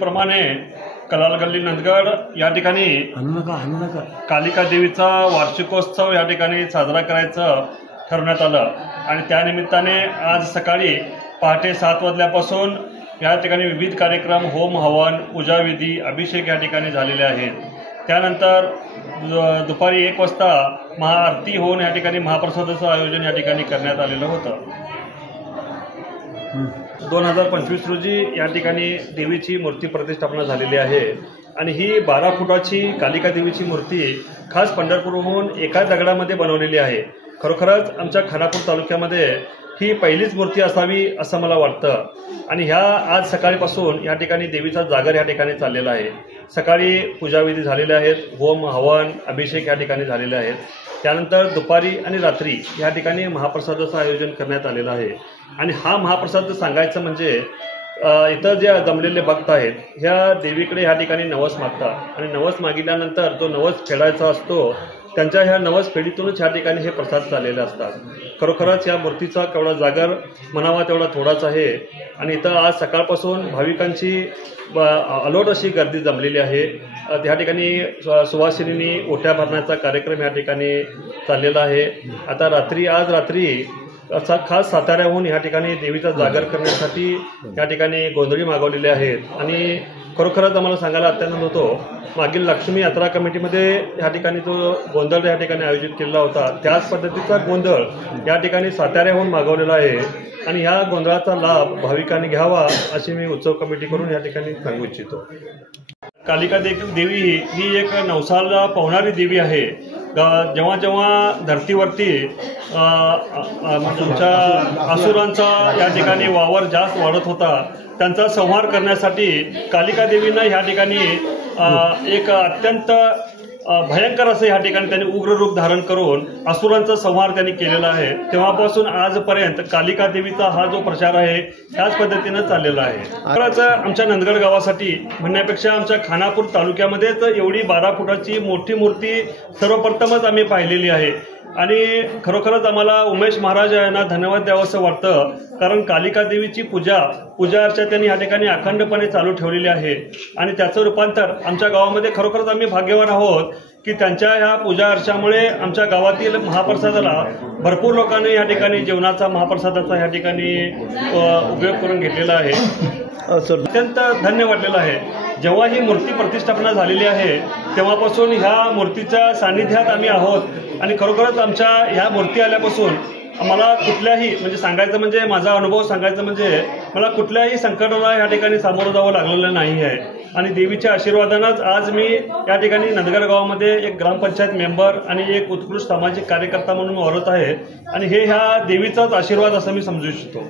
दरवर्षीप्रमाणे कलाल गल्ली नंदगड या ठिकाणी कालिका देवीचा वार्षिकोत्सव या ठिकाणी साजरा करायचं ठरवण्यात आलं आणि त्यानिमित्ताने आज सकाळी पहाटे 7 वाजल्यापासून या ठिकाणी विविध कार्यक्रम, होम हवन, पूजाविधी, अभिषेक या ठिकाणी झालेले आहेत। त्यानंतर दुपारी 1 वाजता महाआरती होऊन या ठिकाणी महाप्रसादाचं आयोजन या ठिकाणी करण्यात आलेलं होतं। 2025 रोजी या ठिकाणी देवीची मूर्ती प्रतिष्ठापना झालेली आहे आणि ही 12 फुटाची कालिका देवीची मूर्ती खास पंढरपूरहून एका दगडामध्ये बनवलेली आहे। खरोखरच आमच्या खानापूर तालुक्यामध्ये ही पहिलीच मूर्ती असावी असं मला वाटतं आणि ह्या आज सकाळपासून या ठिकाणी देवीचा जागर या ठिकाणी चाललेला आहे। सकाळी पूजाविधी झालेले आहेत, होम हवन अभिषेक या ठिकाणी झालेले आहेत। त्यानंतर दुपारी आणि रात्री या ठिकाणी महाप्रसादाचं आयोजन करण्यात आलेलं आहे आणि हा महाप्रसाद सांगायचं म्हणजे इतर जे जमलेले भक्त आहेत ह्या देवीकडे या ठिकाणी नवस मागतात आणि नवस मागितल्यानंतर तो नवस फेडायचा असतो। त्यांच्या ह्या नवस फेडीतूनच ह्या ठिकाणी हे प्रसाद चाललेले असतात। खरोखरच या मूर्तीचा केवढा जागर म्हणावा तेवढा थोडाच आहे आणि इथं आज सकाळपासून भाविकांची अलोट अशी गर्दी जमलेली आहे। त्या ठिकाणी सुवासिनींनी ओट्या भरण्याचा कार्यक्रम या ठिकाणी चाललेला आहे। आता आज रात्री असा खास साताऱ्याहून या ठिकाणी देवीचा जागर करण्यासाठी या ठिकाणी गोंधळी मागवलेले आहेत आणि खरोखरच आम्हाला सांगायला अत्यंत होतो, मागील लक्ष्मी यात्रा कमिटीमध्ये या ठिकाणी जो गोंधळ या ठिकाणी आयोजित केलेला होता त्याच पद्धतीचा गोंधळ या ठिकाणी साताऱ्याहून मागवलेला आहे आणि ह्या गोंधळाचा लाभ भाविकांनी घ्यावा अशी मी उत्सव कमिटीकडून या ठिकाणी सांगू इच्छितो। कालिका देवी ही एक नवसाला पावणारी देवी आहे। जेव्हा जेव्हा धरतीवरती तुमच्या असुरांचा या ठिकाणी वावर जास्त वाढत होता त्यांचा संहार करण्यासाठी कालिका देवीनं ह्या ठिकाणी एक अत्यंत भयंकर असं ह्या ठिकाणी त्यांनी उग्र रूप धारण करून असुरांचा संहार त्यांनी केलेला आहे। तेव्हापासून आजपर्यंत कालिका देवीचा हा जो प्रचार आहे त्याच पद्धतीनं चाललेला आहे। खरंच आमच्या नंदगड गावासाठी म्हणण्यापेक्षा आमच्या खानापूर तालुक्यामध्येच एवढी 12 फुटाची मोठी मूर्ती सर्वप्रथमच आम्ही पाहिलेली आहे आणि खरोखरच आम्हाला उमेश महाराज यांना धन्यवाद द्यावं असं वाटतं, कारण कालिका देवीची पूजा अर्चा त्यांनी या ठिकाणी अखंडपणे चालू ठेवलेली आहे आणि त्याचं रूपांतर आमच्या गावामध्ये खरोखरच आम्ही भाग्यवान आहोत की त्यांच्या ह्या पूजा अर्चामुळे आमच्या गावातील महाप्रसादाला भरपूर लोकांनी या ठिकाणी जेवणाचा महाप्रसादाचा या ठिकाणी उपयोग करून घेतलेला आहे। अत्यंत धन्य वाटलेलं आहे। जेव्हा ही मूर्ती प्रतिष्ठापना झालेली आहे तेव्हापासून ह्या मूर्तीच्या सानिध्यात आम्ही आहोत आणि खरोखरच आमच्या ह्या मूर्ती आल्यापासून मला कुठल्याही म्हणजे सांगायचं म्हणजे माझा अनुभव सांगायचं म्हणजे मला कुठल्याही संकटाला या ठिकाणी सामोरं जावं लागलेलं नाही आहे आणि देवीच्या आशीर्वादानंच आज मी या ठिकाणी नंदगड गावामध्ये एक ग्रामपंचायत मेंबर आणि एक उत्कृष्ट सामाजिक कार्यकर्ता म्हणून वावरत आहे आणि हे ह्या देवीचाच आशीर्वाद असं मी समजू इच्छितो।